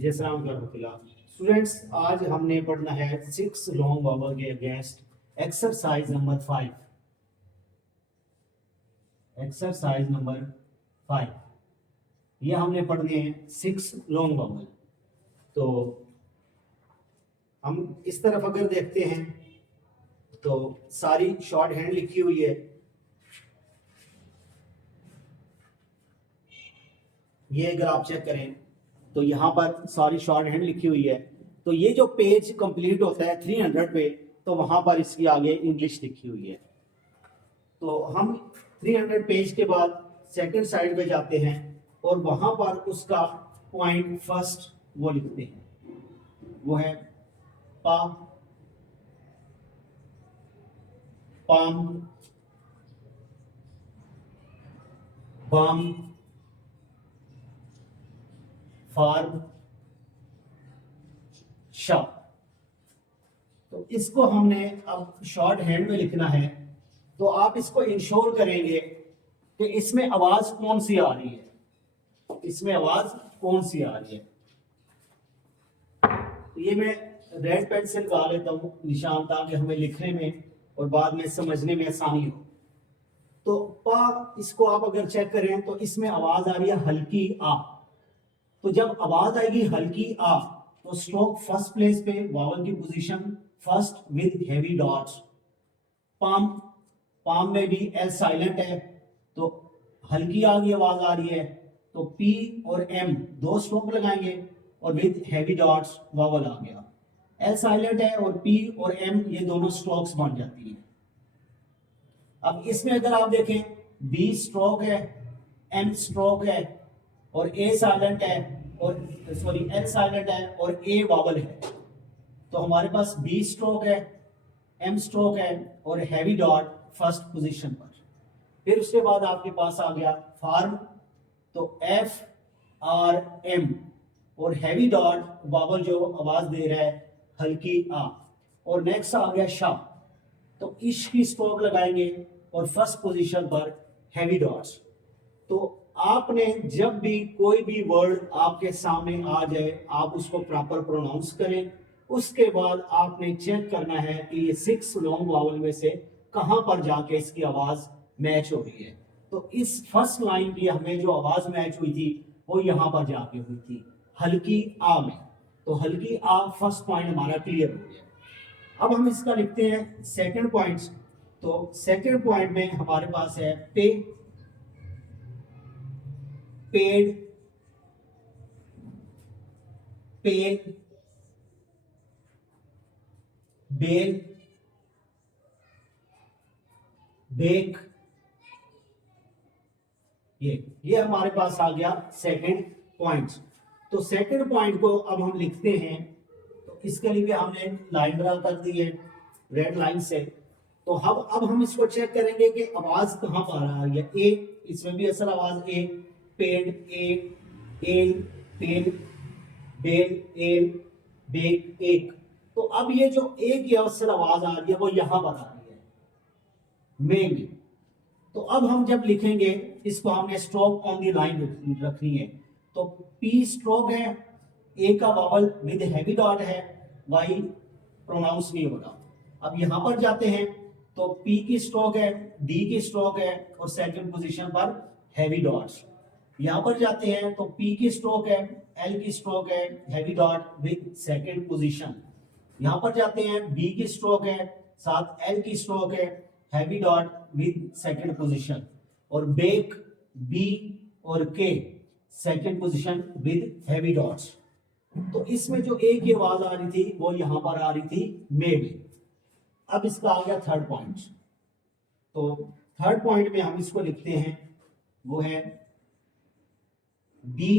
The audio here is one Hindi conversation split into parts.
जय श्री राम करबला। स्टूडेंट्स, आज हमने पढ़ना है 6 लॉन्ग वावल के against exercise number 5। Exercise number 5 ये हमने पढ़ने हैं 6 लॉन्ग वावल। तो हम इस तरफ अगर देखते हैं तो सारी शॉर्ट हैंड लिखी हुई है। ये अगर आप चेक करें तो यहाँ पर सारी शॉर्ट हैंड लिखी हुई है। तो ये जो पेज कंप्लीट होता है 300 पे, तो वहां पर इसकी आगे इंग्लिश लिखी हुई है। तो हम 300 पेज के बाद सेकंड साइड पे जाते हैं और वहां पर उसका पॉइंट फर्स्ट वो लिखते हैं, वो है पा, पाम, बाम, फार्म, शा। तो इसको हमने अब शॉर्ट हैंड में लिखना है। तो आप इसको इंश्योर करेंगे कि इसमें आवाज कौन सी आ रही है, इसमें आवाज कौन सी आ रही है। तो ये मैं रेड पेन से लगा लेता हूं निशान, ताकि हमें लिखने में और बाद में समझने में आसानी हो। तो पा, इसको आप अगर चेक करें तो इसमें आवाज आ रही है हल्की आ। तो जब आवाज आएगी हल्की आ तो स्ट्रोक फर्स्ट प्लेस पे, वावल की position first with heavy dots. Palm, palm में भी एल साइलेंट है तो हल्की आगे आवाज आ रही है, तो पी और एम दो स्ट्रोक लगाएंगे और विद हेवी डॉट्स वावल आ गया। एल साइलेंट है और पी और एम ये दोनों स्ट्रोक्स बन जाती हैं। अब इसमें अगर आप देखें बी स्ट्रोक है, एम स्ट्रोक है और ए साइलेंट है, और सॉरी एल साइलेंट है और ए वावल है। तो हमारे पास बी स्ट्रोक है, एम स्ट्रोक है और हैवी डॉट फर्स्ट पोजीशन पर। फिर उसके बाद आपके पास आ गया फार्म, तो एफ आर एम और हैवी डॉट वावल जो आवाज दे रहा है हल्की आ। और नेक्स्ट आ गया शा, तो इश की स्ट्रोक लगाएंगे और फर्स्ट पोजीशन पर हैवी डॉट्स। तो आपने जब भी कोई भी वर्ड आपके सामने आ जाए आप उसको प्रॉपर प्रोनाउंस करें। उसके बाद आपने चेक करना है कि ये 6 लॉन्ग वावल में से कहां पर जाके इसकी आवाज मैच हो रही है। तो इस फर्स्ट लाइन की हमें जो आवाज मैच हुई थी वो यहां पर जाके हुई थी हल्की आ में। तो हल्की आ फर्स्ट पॉइंट हमारा क्लियर हो गया। अब हम इसका लिखते हैं सेकंड पॉइंट। तो सेकंड पॉइंट में हमारे पास है पे, पेड, पेल, बेल, बेक। ये हमारे पास आ गया सेकंड पॉइंट। तो सेकंड पॉइंट को अब हम लिखते हैं। तो इसके लिए हमने लाइन ड्रा कर दी है रेड लाइन से। तो अब हम इसको चेक करेंगे कि आवाज कहां पर आ रही है। ए, इसमें भी असल आवाज ए, पेड ए, एल, पेल, बेल, एल, बेक, एक। तो अब ये जो ए की असल आवाज आ रही है वो यहां पर आ रही है में। तो अब हम जब लिखेंगे इसको हमने स्ट्रोक ऑन दी लाइन रखनी है। तो पी स्ट्रोक है, ए का वावल विद हैवी डॉट है, वाई प्रोनाउंस नहीं हो रहा। अब यहां पर जाते हैं तो पी की स्ट्रोक है, डी की स्ट्रोक है और सेकंड पोजीशन पर हैवी डॉट्स। यहां पर जाते हैं तो पी की स्ट्रोक है, एल की स्ट्रोक है, heavy dot with second position. यहां पर जाते हैं बी की स्ट्रोक है, साथ एल की स्ट्रोक है, heavy dot with second position. और बेक, बी और के second position with heavy dots. तो इसमें जो ए की आवाज आ रही थी वो यहां पर आ रही थी में। अब इसका आ गया थर्ड पॉइंट। तो थर्ड पॉइंट में हम इसको लिखते हैं, वो है B,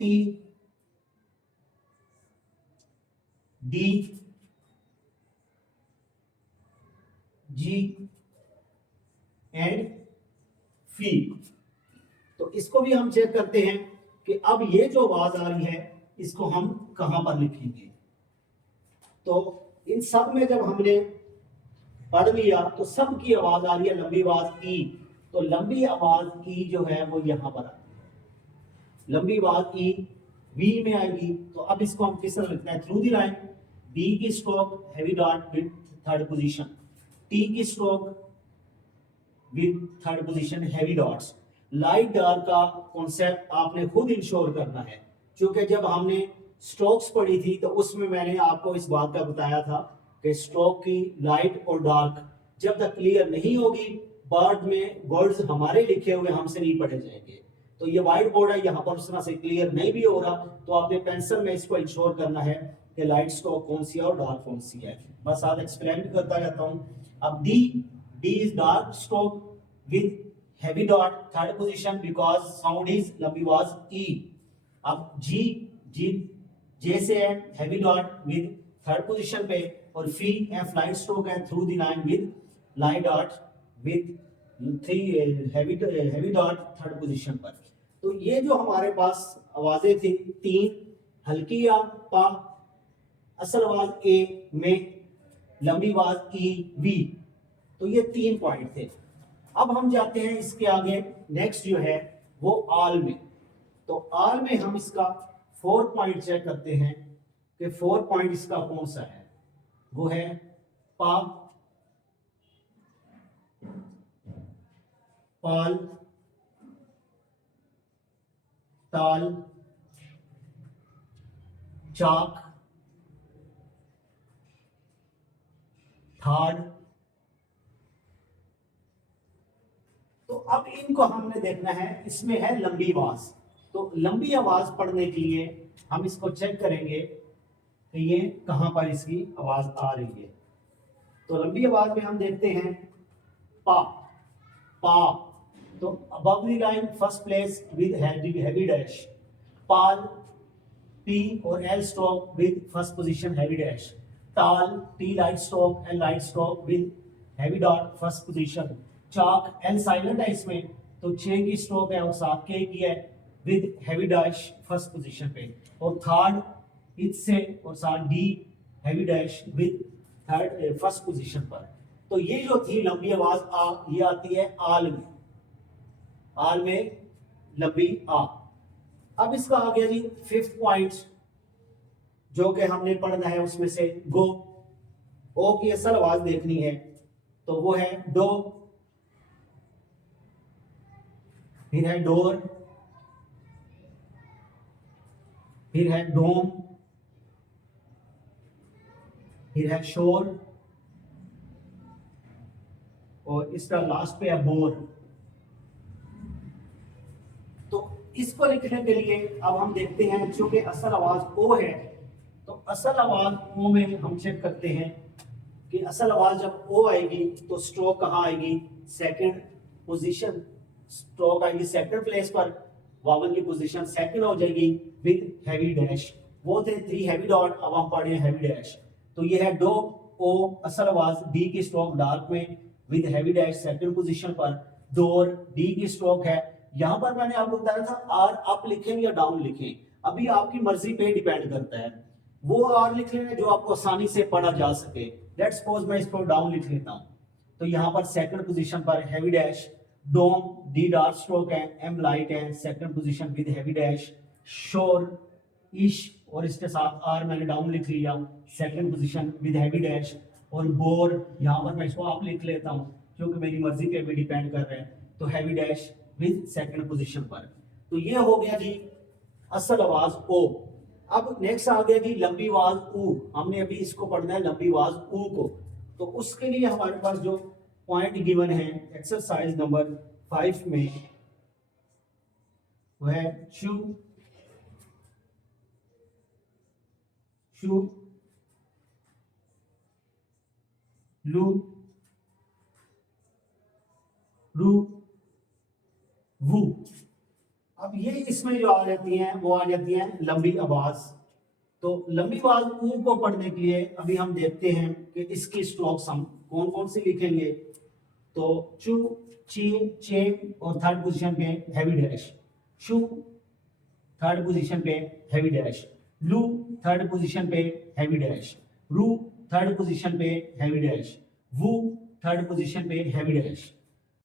T, D, G and phi. तो इसको भी हम चेक करते हैं कि अब ये जो आवाज आ रही है इसको हम कहां पर लिखेंगे। तो इन सब में जब हमने पढ़ लिया तो सब की आवाज आ रही है लंबी आवाज ई। तो लंबी आवाज ई जो है वो यहाँ पर आती है, लंबी आवाज ई वी में आएगी। तो अब इसको हम किस तरह लिखते हैं, थ्रू दी लाइन, बी की stroke heavy dot with third position, T की stroke with third position heavy dots. Light dark का कॉन्सेप्ट आपने खुद इंश्योर करना है, क्योंकि जब हमने स्ट्रोक्स पढ़ी थी तो उसमें मैंने आपको इस बात का बताया था कि स्ट्रोक की लाइट और डार्क जब तक क्लियर नहीं होगी, बोर्ड में वर्ड्स हमारे लिखे हुए हमसे नहीं पढ़े जाएंगे। तो ये व्हाइट बोर्ड है, यहाँ पर उस तरह से क्लियर नहीं भी हो रहा, तो आपने पेंसिल में इसको इंश्योर करना है कि लाइट स्ट्रोक कौन सी है और डार्क कौन सी है। बस आज एक्सप्लेन भी करता रहता हूँ। अब D is dark stroke with heavy dot third position because sound is लंबी आवाज E। अब J से है heavy dot with third position पे, और फी F लाइट स्ट्रोक है through the line with light dot with heavy dot third position पर। तो ये जो हमारे पास आवाजें थी तीन, हल्की या पा, असल आवाज ए में, लंबी आवाज ई वी, तो ये तीन पॉइंट थे। अब हम जाते हैं इसके आगे, नेक्स्ट जो है वो आल में। तो आल में हम इसका फोर्थ पॉइंट चेक करते हैं कि फोर्थ पॉइंट इसका कौन सा है, वो है पा, पाल, ताल, चाक, थाड़। तो अब इनको हमने देखना है, इसमें है लंबी आवाज। तो लंबी आवाज पढ़ने के लिए हम इसको चेक करेंगे कि ये कहां पर इसकी आवाज आ रही है। तो लंबी आवाज में हम देखते हैं पा, पा, तो above the line first place with heavy dash, पाल, पी और L stroke with first position heavy dash, ताल, T light stroke and light stroke with heavy dot first position, चाक एल साइलेंट है इसमें, तो 6 की स्ट्रोक है और 7 के की है with heavy dash first position पे, और थर्ड इससे और 7 D heavy dash with third first position पर। तो ये जो थी लंबी आवाज आ, ये आती है आल में, आल में लंबी आ। अब इसका आ गया जी फिफ्थ पॉइंट जो कि हमने पढ़ना है, उसमें से गो, ओ की असल आवाज देखनी है, तो वो है डो, फिर है डोर, फिर है डोम, फिर है शोर, और इसका लास्ट पे है बोर। तो इसको लिखने के लिए अब हम देखते हैं, चूंकि असल आवाज ओ है, तो असल आवाज ओ में हम चेक करते हैं कि असल आवाज जब ओ आएगी तो स्ट्रोक कहाँ आएगी, सेकंड पोजीशन, स्ट्रोक आएगी सेकंड प्लेस पर, वावल की पोजीशन सेकंड हो जाएगी विद हैवी डैश। वो थे 3 हैवी डॉट, अब हम पढ़े हैवी डैश। तो ये है डो, ओ असल आवाज, डी की स्ट्रोक डार्क में with heavy dash second position पर, डोर, डी की स्ट्रोक है। यहां पर मैंने आपको बताया था आर अप लिखें या डाउन लिखें, अभी आपकी मर्जी पे डिपेंड करता है। वो आर लिख लेना जो आपको आसानी से पढ़ा जा सके। लेट्स सपोज मैं इसको डाउन लिख लेता हूं, तो यहाँ पर सेकंड पोजीशन पर हैवी डैश, डोम, डी डार्क स्ट्रोक है, एम लाइट है, second position with heavy dash, शोर, इश, और इसके साथ आर मैंने डाउन लिख लिया, second position with heavy dash, और बोर, यहाँ पर मैं इसको आप लिख लेता हूँ क्योंकि मेरी मर्जी पे भी डिपेंड कर रहा है, तो heavy dash with second position पर। तो ये हो गया जी असल आवाज ओ। अब नेक्स्ट आ गया जी लंबी आवाज ऊ। हमने अभी इसको पढ़ना है लंबी आवाज ऊ को। तो उसके लिए हमारे पास जो पॉइंट गिवन है एक्सरसाइज नंबर 5 में, वो है चू, शू, लू, रू, वू। अब ये इसमें जो आ जाती हैं वो आ जाती हैं लंबी आवाज। तो लंबी आवाज ऊ को पढ़ने के लिए अभी हम देखते हैं कि इसकी स्ट्रोक्स हम कौन कौन सी लिखेंगे। तो चू, ची, चे, और थर्ड पोजीशन पे हैवी डैश, शू थर्ड पोजीशन पे हैवी डैश, लू थर्ड पोजीशन पे हैवी डैश, रू थर्ड पोजीशन पे हैवी डैश, वू थर्ड पोजीशन पे हैवी डैश।